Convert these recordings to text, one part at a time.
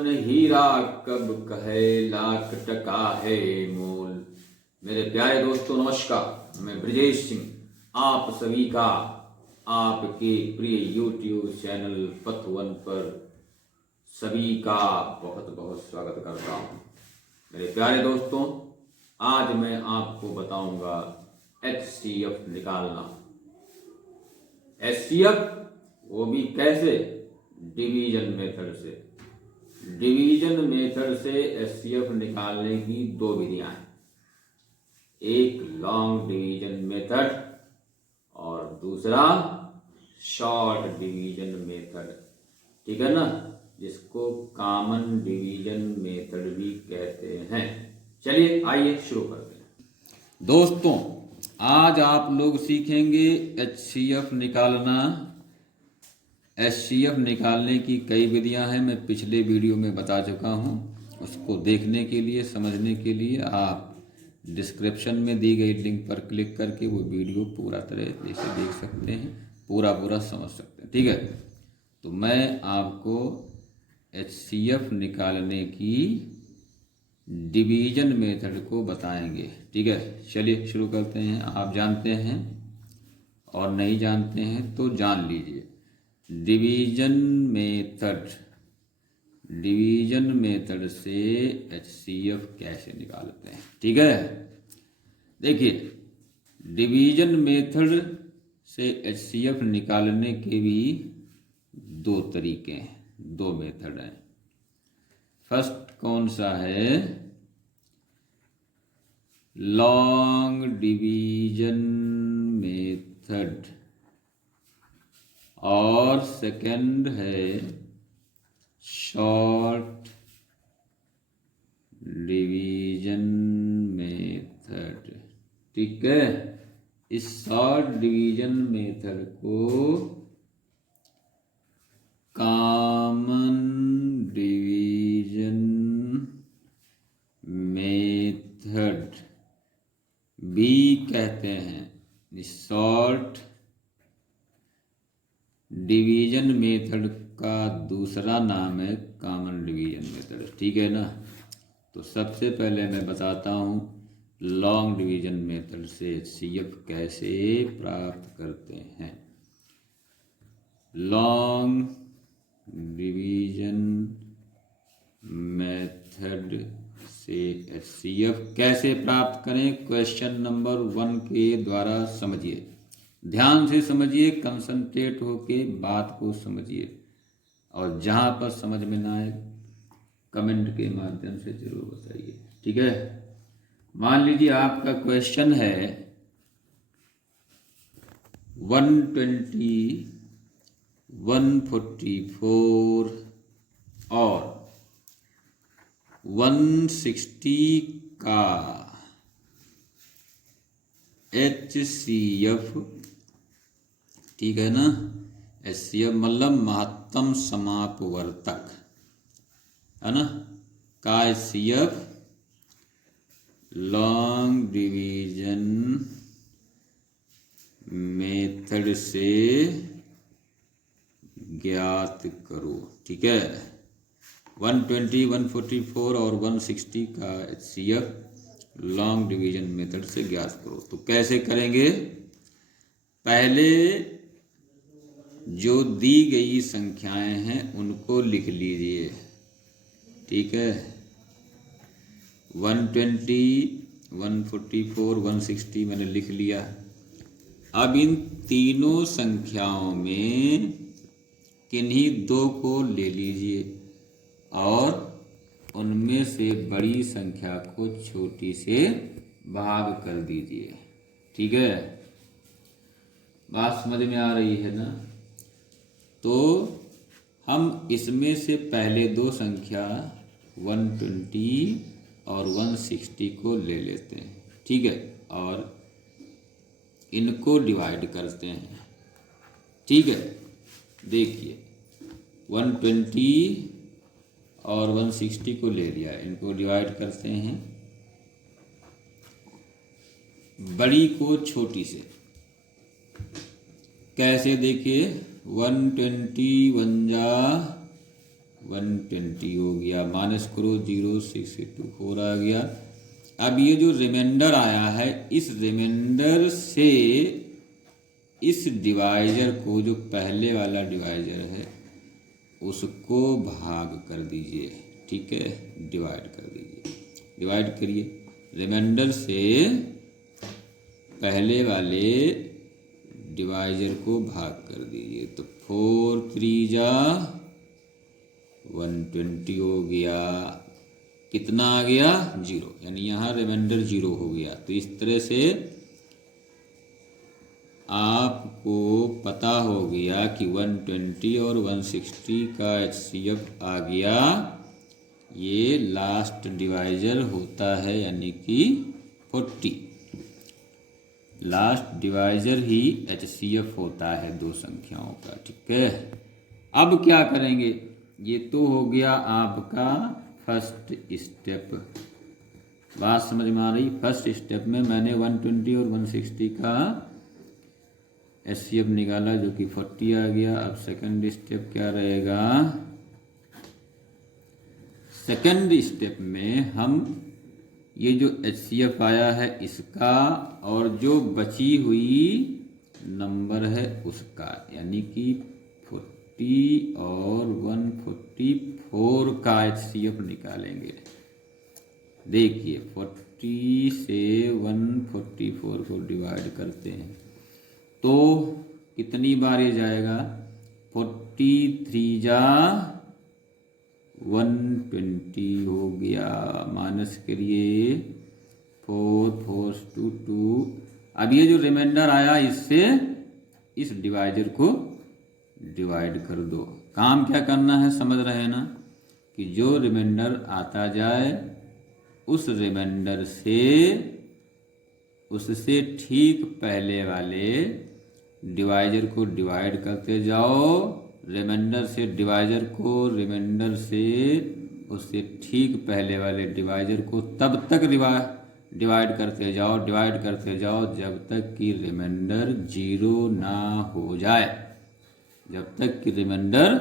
जीवन हीरा कब कहे लाख टका है मोल। मेरे प्यारे दोस्तों नमस्कार, मैं ब्रजेश सिंह आप सभी का आपके प्रिय YouTube चैनल पथ1 पर सभी का बहुत बहुत स्वागत करता हूँ। मेरे प्यारे दोस्तों, आज मैं आपको बताऊंगा HCF निकालना। HCF वो भी कैसे? डिवीजन मेथड से। डिवीजन मेथड से HCF निकालने की दो विधियां हैं, एक लॉन्ग डिवीजन मेथड और दूसरा शॉर्ट डिवीजन मेथड। ठीक है ना, जिसको कॉमन डिवीजन मेथड भी कहते हैं। चलिए आइए शुरू करते हैं। दोस्तों, आज आप लोग सीखेंगे HCF निकालना। HCF निकालने की कई विधियां हैं, मैं पिछले वीडियो में बता चुका हूं। उसको देखने के लिए, समझने के लिए आप डिस्क्रिप्शन में दी गई लिंक पर क्लिक करके वो वीडियो पूरा तरह से देख सकते हैं, पूरा समझ सकते हैं। ठीक है, तो मैं आपको HCF निकालने की डिवीजन मेथड को बताएंगे। ठीक है, चलिए शुरू करते हैं। आप जानते हैं और नहीं जानते हैं तो जान लीजिए। डिवीजन मेथड से HCF कैसे निकालते हैं। ठीक है, देखिए, डिवीजन मेथड से HCF निकालने के भी दो तरीके हैं, दो मेथड हैं। फर्स्ट कौन सा है? लॉन्ग डिवीजन मेथड और सेकंड है शॉर्ट डिवीजन मेथड। ठीक है, इस शॉर्ट डिवीजन मेथड को कॉमन डिवीजन मेथड भी कहते हैं। शॉर्ट डिवीजन मेथड का दूसरा नाम है कॉमन डिवीजन मेथड। ठीक है ना, तो सबसे पहले मैं बताता हूँ लॉन्ग डिवीजन मेथड से HCF कैसे प्राप्त करते हैं। लॉन्ग डिवीजन मेथड से HCF कैसे प्राप्त करें? क्वेश्चन नंबर 1 के द्वारा समझिए, ध्यान से समझिए, कंसंट्रेट होके बात को समझिए, और जहां पर समझ में ना आए कमेंट के माध्यम से जरूर बताइए। ठीक है, मान लीजिए आपका क्वेश्चन है 120, 144 और 160 का HCF। ठीक है ना, HCF मतलब महत्तम समापवर्तक है ना, का HCF लॉन्ग डिवीजन मेथड से ज्ञात करो। ठीक है, 120, 144 और 160 का HCF लॉन्ग डिवीजन मेथड से ज्ञात करो। तो कैसे करेंगे? पहले जो दी गई संख्याएं हैं उनको लिख लीजिए। ठीक है, 120, 144, 160 मैंने लिख लिया। अब इन तीनों संख्याओं में किन्हीं दो को ले लीजिए और उनमें से बड़ी संख्या को छोटी से भाग कर दीजिए। ठीक है, बात समझ में आ रही है ना? तो हम इसमें से पहले दो संख्या 120 और 160 को ले लेते हैं। ठीक है, और इनको डिवाइड करते हैं। ठीक है, देखिए 120 और 160 को ले लिया, इनको डिवाइड करते हैं बड़ी को छोटी से। कैसे? देखिए 120 1 जा 120 हो गया, माइनस करो 0.624 आ गया। अब ये जो रिमाइंडर आया है, इस रिमाइंडर से इस डिवाइजर को, जो पहले वाला डिवाइजर है, उसको भाग कर दीजिए। ठीक है, डिवाइड कर दीजिए, डिवाइड करिए। रिमाइंडर से पहले वाले डिवाइजर को भाग कर दीजिए, तो 4 3 जा 120 हो गया। कितना आ गया? 0, यानी यहाँ रिमाइंडर 0 हो गया। तो इस तरह से आपको पता हो गया कि 120 और 160 का HCF आ गया। ये लास्ट डिवाइजर होता है, यानी कि 40। लास्ट डिवाइजर ही HCF होता है दो संख्याओं का। ठीक है, अब क्या करेंगे? ये तो हो गया आपका फर्स्ट स्टेप। बात समझ में आ रही? फर्स्ट स्टेप में मैंने 120 और 160 का HCF निकाला, जो कि 40 आ गया। अब सेकंड स्टेप क्या रहेगा? सेकंड स्टेप में हम ये जो HCF आया है इसका, और जो बची हुई नंबर है उसका, यानी कि 40 और 144 का HCF निकालेंगे। देखिए, 40 से 144 को डिवाइड करते हैं तो कितनी बार ये जाएगा? 43 जा 120 हो गया। माइनस करिए 4 4 2 2। अब ये जो रिमाइंडर आया, इससे इस डिवाइजर को डिवाइड कर दो। काम क्या करना है समझ रहे हैं ना, कि जो रिमाइंडर आता जाए उस रिमाइंडर से, उससे ठीक पहले वाले डिवाइजर को डिवाइड करते जाओ। रिमाइंडर से डिवाइजर को, रिमाइंडर से उससे ठीक पहले वाले डिवाइजर को तब तक डिवाइड करते जाओ, डिवाइड करते जाओ जब तक कि रिमाइंडर 0 ना हो जाए। जब तक कि रिमाइंडर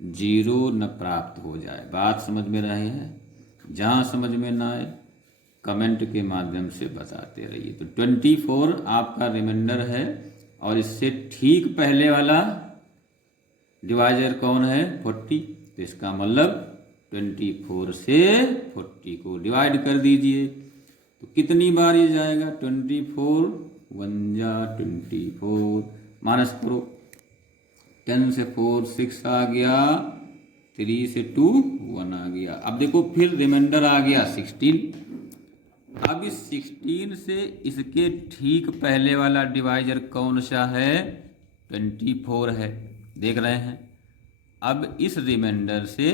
0 न प्राप्त हो जाए। बात समझ में रही है? जहाँ समझ में ना आए कमेंट के माध्यम से बताते रहिए। तो 24 आपका रिमाइंडर है, और इससे ठीक पहले वाला डिवाइजर कौन है? 40। तो इसका मतलब 24 से 40 को डिवाइड कर दीजिए। तो कितनी बार ये जाएगा? 24 1 जा 24, माइनस करो 10 से 4 6 आ गया, 3 से 2 1 आ गया। अब देखो फिर रिमाइंडर आ गया 16। अब इस 16 से इसके ठीक पहले वाला डिवाइजर कौन सा है? 24 है, देख रहे हैं। अब इस रिमाइंडर से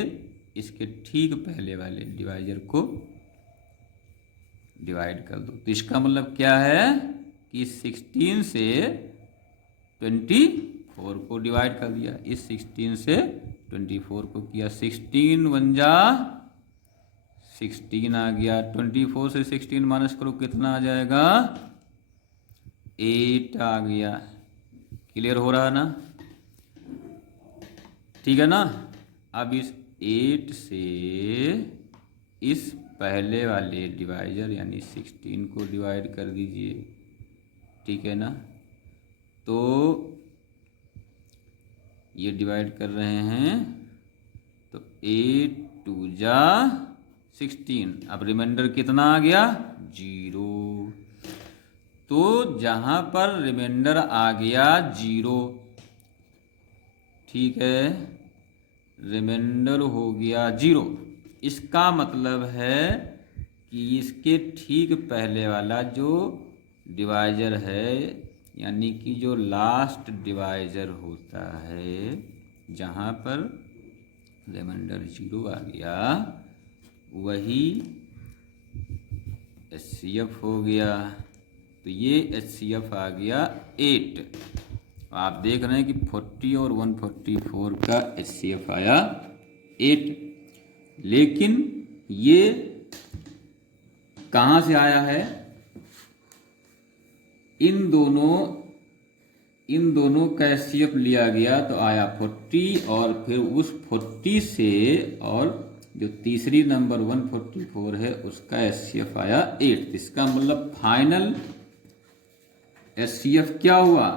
इसके ठीक पहले वाले डिवाइजर को डिवाइड कर दो। तो इसका मतलब क्या है कि 16 से 24 को डिवाइड कर दिया। इस 16 से 24 को किया, 16 1 जा 16 आ गया। 24 से 16 माइनस करो, कितना आ जाएगा? 8 आ गया। क्लियर हो रहा है ना? ठीक है ना? अब इस 8 से इस पहले वाले डिवाइजर यानी 16 को डिवाइड कर दीजिए। ठीक है ना? तो ये डिवाइड कर रहे हैं, तो 8 2 जा 16। अब रिमाइंडर कितना आ गया? 0। तो जहां पर रिमाइंडर आ गया 0, ठीक है, रिमाइंडर हो गया 0, इसका मतलब है कि इसके ठीक पहले वाला जो डिवाइजर है, यानी कि जो लास्ट डिवाइजर होता है, जहाँ पर रिमाइंडर 0 आ गया, वही HCF हो गया। तो ये HCF आ गया 8। आप देख रहे हैं कि 40 और 144 का HCF आया 8। लेकिन ये कहाँ से आया है? इन दोनों इन दोनों का एचसीएफ लिया गया तो आया 40 और फिर उस 40 से और जो तीसरी नंबर 144 है उसका एचसीएफ आया 8। इसका मतलब फाइनल एचसीएफ क्या हुआ?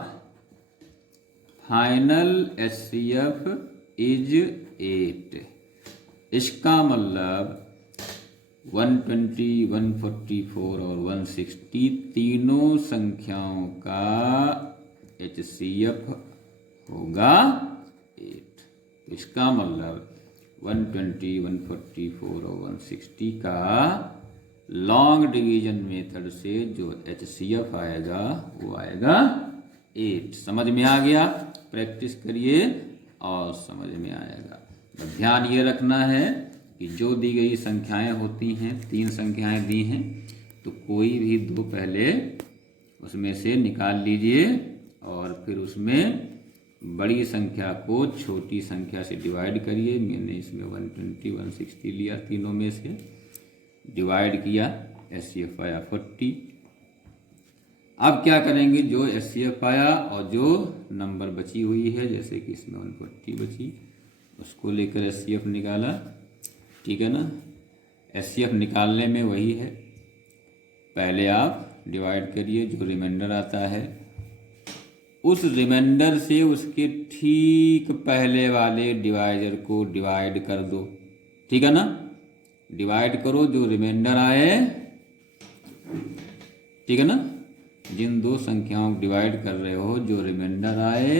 Final HCF is 8। इसका मतलब 120, 144 और 160 तीनों संख्याओं का एचसीएफ होगा 8। इसका मतलब 120, 144 और 160 का लॉन्ग डिवीजन मेथड से जो एचसीएफ आएगा वो आएगा 8। समझ में आ गया? प्रैक्टिस करिए और समझ में आएगा। ध्यान ये रखना है कि जो दी गई संख्याएं होती हैं, 3 संख्याएं दी हैं, तो कोई भी 2 पहले उसमें से निकाल लीजिए और फिर उसमें बड़ी संख्या को छोटी संख्या से डिवाइड करिए। मैंने इसमें 120, 160 लिया, तीनों में से डिवाइड किया, एचसीएफ आया 40। अब क्या करेंगे? जो एचसीएफ आया और जो नंबर बची हुई है, जैसे कि इसमें 140 बची, उसको लेकर एचसीएफ निकाला। ठीक है ना? एचसीएफ निकालने में वही है, पहले आप डिवाइड करिए, जो रिमाइंडर आता है उस रिमाइंडर से उसके ठीक पहले वाले डिवाइजर को डिवाइड कर दो। ठीक है ना? डिवाइड करो जो रिमाइंडर आए। ठीक है ना? जिन 2 संख्याओं को डिवाइड कर रहे हो, जो रिमाइंडर आए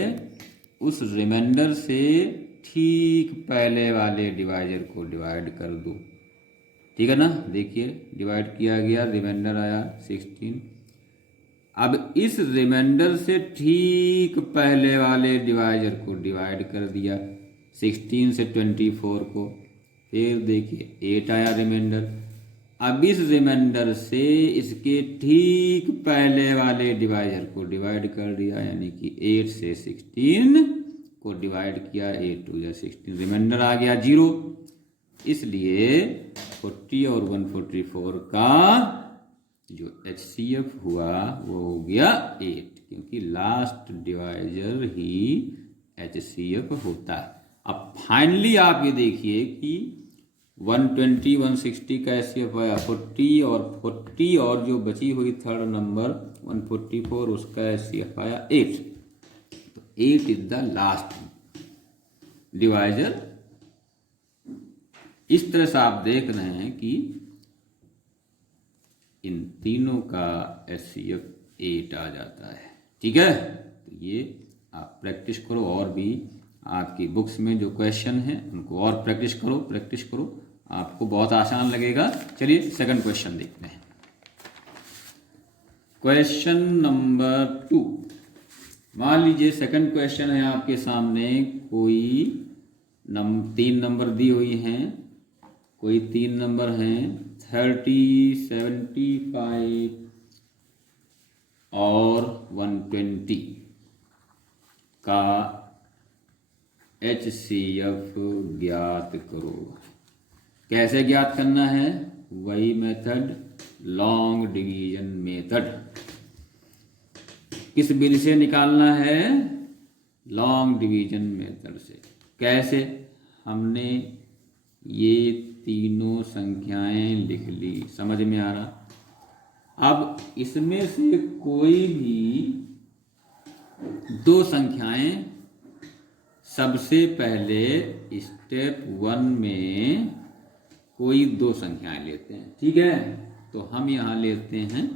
उस रिमाइंडर से ठीक पहले वाले डिवाइजर को डिवाइड कर दो। ठीक है ना? देखिए डिवाइड किया गया, रिमाइंडर आया 16। अब इस रिमाइंडर से ठीक पहले वाले डिवाइजर को डिवाइड कर दिया 16 से 24 को, फिर देखिए 8 आया रिमाइंडर। अब इस रिमाइंडर से इसके ठीक पहले वाले डिवाइजर को डिवाइड कर दिया, यानी कि 8 से 16 को डिवाइड किया, 8 2 16, रिमाइंडर आ गया 0। इसलिए 40 और 144 का जो एचसीएफ हुआ वो हो गया 8, क्योंकि लास्ट डिवाइजर ही एचसीएफ होता है। अब फाइनली आप ये देखिए कि 120, 160 का एचसीएफ आया 40 और जो बची हुई थर्ड नंबर 144 उसका एचसीएफ आया 8। तो 8 इज द लास्ट डिवाइजर। इस तरह से आप देख रहे हैं कि इन तीनों का एचसीएफ 8 आ जाता है। ठीक है? तो ये आप प्रैक्टिस करो, और भी आपकी बुक्स में जो क्वेश्चन हैं उनको और प्रैक्टिस करो, आपको बहुत आसान लगेगा। चलिए सेकंड क्वेश्चन देखते हैं। Question number 2। मान लीजिए सेकंड क्वेश्चन है आपके सामने, कोई 3 नंबर दी हुई हैं, कोई 3 नंबर हैं 30, 75 और 120 का एचसीएफ ज्ञात करो। कैसे ज्ञात करना है? वही मेथड, लॉन्ग डिवीजन मेथड। किस विधि से निकालना है? लॉन्ग डिवीजन मेथड से। कैसे? हमने ये तीनों संख्याएं लिख ली, समझ में आ रहा? अब इसमें से कोई भी 2 संख्याएं सबसे पहले स्टेप 1 में कोई 2 संख्याएं लेते हैं। ठीक है? तो हम यहाँ लेते हैं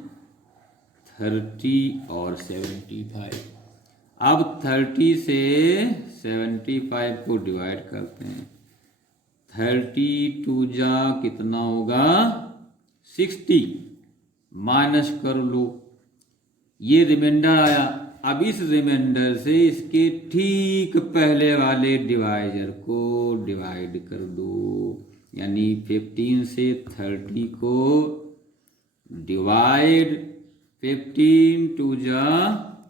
30 और 75। अब 30 से 75 को डिवाइड करते हैं। 30 2 जा कितना होगा? 60। माइनस कर लो, ये रिमाइंडर आया। अब इस रिमाइंडर से इसके ठीक पहले वाले डिवाइजर को डिवाइड कर दो, यानी 15 से 30 को डिवाइड 15 2 जा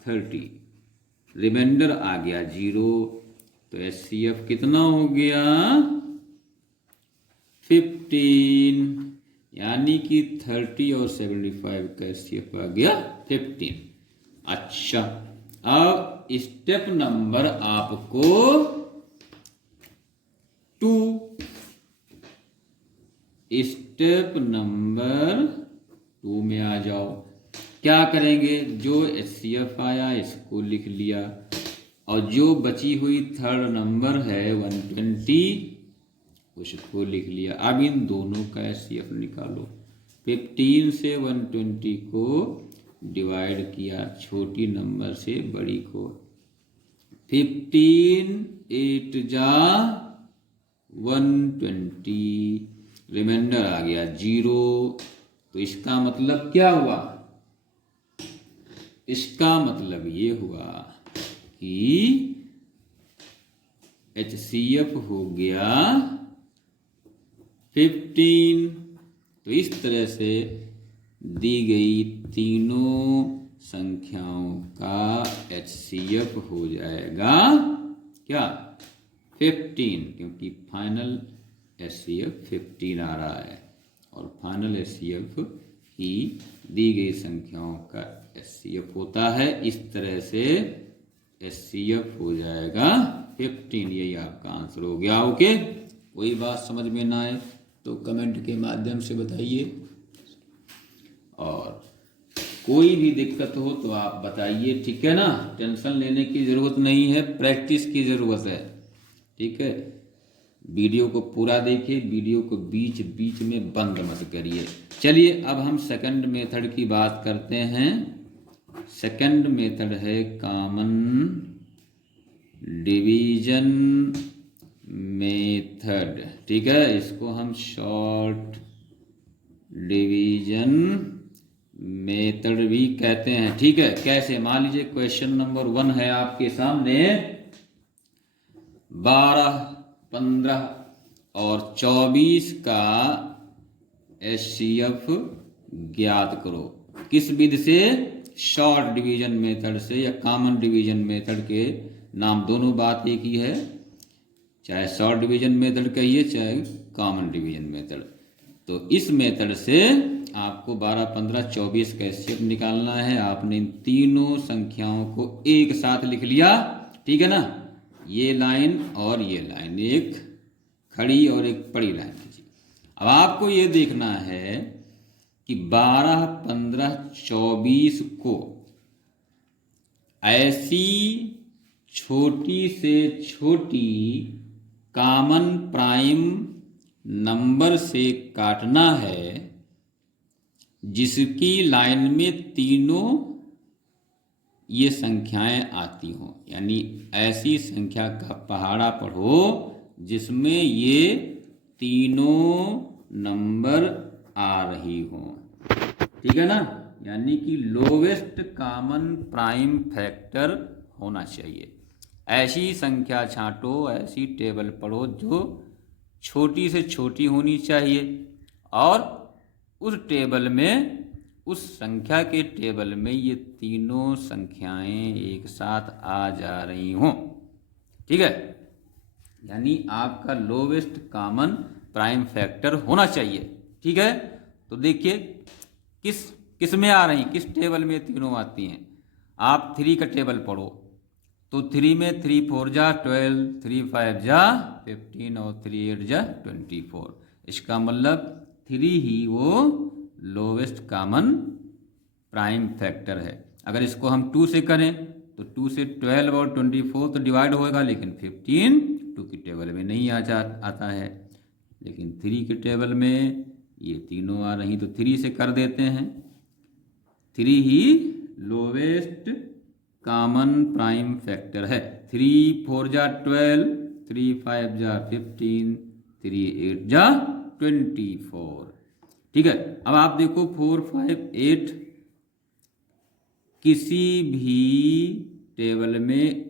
30, रिमाइंडर आ गया 0। तो एचसीएफ कितना हो गया? 15, यानी कि 30 और 75 का एचसीएफ आ गया 15। अच्छा, अब स्टेप नंबर आपको 2, स्टेप नंबर 2 में आ जाओ। क्या करेंगे, जो HCF आया इसको लिख लिया और जो बची हुई थर्ड नंबर है 120 उसको लिख लिया। अब इन दोनों का HCF निकालो। 15 से 120 को डिवाइड किया छोटी नंबर से बड़ी को। 15 8 जा 120, रिमाइंडर आ गया 0। तो इसका मतलब क्या हुआ, इसका मतलब ये हुआ कि HCF हो गया 15। तो इस तरह से दी गई तीनों संख्याओं का HCF हो जाएगा क्या, 15, क्योंकि फाइनल HCF 15 आ रहा है और फाइनल HCF ही दी गई संख्याओं का HCF होता है। इस तरह से HCF हो जाएगा 15। यही आपका आंसर हो गया। ओके, कोई बात समझ में ना आए तो कमेंट के माध्यम से बताइए, और कोई भी दिक्कत हो तो आप बताइए, ठीक है ना। टेंशन लेने की ज़रूरत नहीं है, प्रैक्टिस की ज़रूरत है, ठीक है। वीडियो को पूरा देखिए, वीडियो को बीच बीच में बंद मत करिए। चलिए अब हम सेकंड मेथड की बात करते हैं। सेकंड मेथड है कॉमन डिवीजन मेथड, ठीक है। इसको हम शॉर्ट डिवीजन मेथड भी कहते हैं, ठीक है। कैसे, मान लीजिए क्वेश्चन नंबर 1 है आपके सामने, 12, 15 और 24 का HCF ज्ञात करो। किस विधि से, शॉर्ट डिवीजन मेथड से या कॉमन डिवीजन मेथड के नाम दोनों बात एक ही है, चाहे शॉर्ट डिवीजन मेथड कहिए चाहे कॉमन डिवीजन मेथड। तो इस मेथड से आपको 12, 15, 24 का HCF निकालना है। आपने इन तीनों संख्याओं को एक साथ लिख लिया, ठीक है ना। ये लाइन और ये लाइन, एक खड़ी और एक पड़ी लाइन लीजिए। अब आपको ये देखना है कि 12, 15, 24 को ऐसी छोटी से छोटी कॉमन प्राइम नंबर से काटना है जिसकी लाइन में तीनों ये संख्याएं आती हों। यानी ऐसी संख्या का पहाड़ा पढ़ो जिसमें ये तीनों नंबर आ रही हों, ठीक है ना। यानी कि लोवेस्ट कॉमन प्राइम फैक्टर होना चाहिए। ऐसी संख्या छांटो, ऐसी टेबल पढ़ो जो छोटी से छोटी होनी चाहिए और उस टेबल में, उस संख्या के टेबल में ये तीनों संख्याएं एक साथ आ जा रही हों, ठीक है। यानी आपका लोवेस्ट कॉमन प्राइम फैक्टर होना चाहिए, ठीक है। तो देखिए किस में आ रही, किस टेबल में तीनों आती हैं। आप 3 का टेबल पढ़ो तो 3 में 3 4 जा 12, 3 5 जा 15 और 3 8 जा 24। इसका मतलब 3 ही वो लोवेस्ट कॉमन प्राइम फैक्टर है। अगर इसको हम 2 से करें तो 2 से 12 और 24 तो डिवाइड होगा, लेकिन 15 2 की टेबल में नहीं आता है, लेकिन 3 के टेबल में ये तीनों आ रही, तो 3 से कर देते हैं। 3 ही लोवेस्ट कॉमन प्राइम फैक्टर है। 3 4 जा 12, 3 5 जा 15, 3 8 जा 24, ठीक है। अब आप देखो 4 5 8 किसी भी टेबल में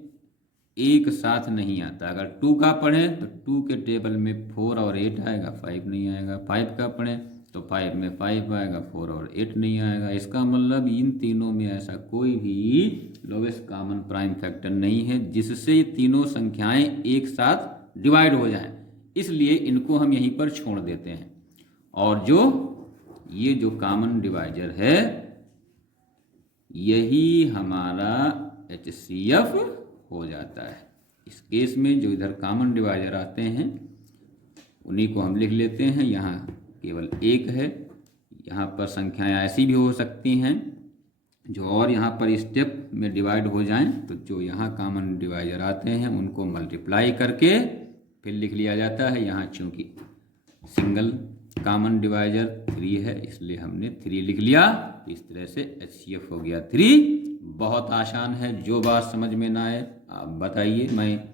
एक साथ नहीं आता। अगर 2 का पढ़ें तो 2 के टेबल में 4 और 8 आएगा, 5 नहीं आएगा। 5 का पढ़ें तो 5 में 5 आएगा, 4 और 8 नहीं आएगा। इसका मतलब इन तीनों में ऐसा कोई भी लोवेस्ट कॉमन प्राइम फैक्टर नहीं है जिससे ये तीनों संख्याएं एक साथ डिवाइड हो जाएं। इसलिए इनको हम यहीं पर छोड़ देते हैं। और ये जो कॉमन डिवाइजर है यही हमारा HCF हो जाता है। इस केस में जो इधर कॉमन डिवाइजर आते हैं उन्हीं को हम लिख लेते हैं। यहाँ केवल एक है, यहाँ पर संख्याएं ऐसी भी हो सकती हैं जो और यहाँ पर स्टेप में डिवाइड हो जाएं, तो जो यहाँ कॉमन डिवाइजर आते हैं उनको मल्टीप्लाई करके फिर लिख लिया जाता है। यहाँ चूँकि सिंगल कॉमन डिवाइजर 3 है इसलिए हमने 3 लिख लिया। इस तरह से HCF हो गया 3। बहुत आसान है, जो बात समझ में ना आए आप बताइए। मैं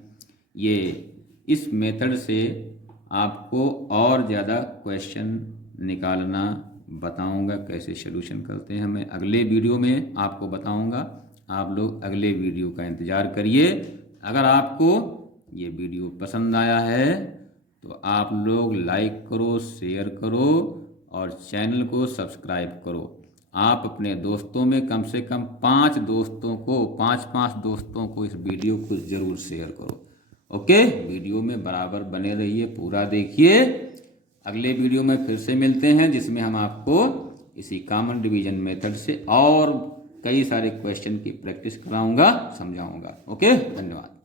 ये इस मेथड से आपको और ज़्यादा क्वेश्चन निकालना बताऊंगा, कैसे सलूशन करते हैं मैं अगले वीडियो में आपको बताऊंगा। आप लोग अगले वीडियो का इंतज़ार करिए। अगर आपको ये वीडियो पसंद आया है तो आप लोग लाइक करो, शेयर करो और चैनल को सब्सक्राइब करो। आप अपने दोस्तों में कम से कम 5 दोस्तों को इस वीडियो को ज़रूर शेयर करो। ओके, वीडियो में बराबर बने रहिए, पूरा देखिए। अगले वीडियो में फिर से मिलते हैं जिसमें हम आपको इसी कॉमन डिवीजन मेथड से और कई सारे क्वेश्चन की प्रैक्टिस कराऊंगा, समझाऊंगा। ओके, धन्यवाद।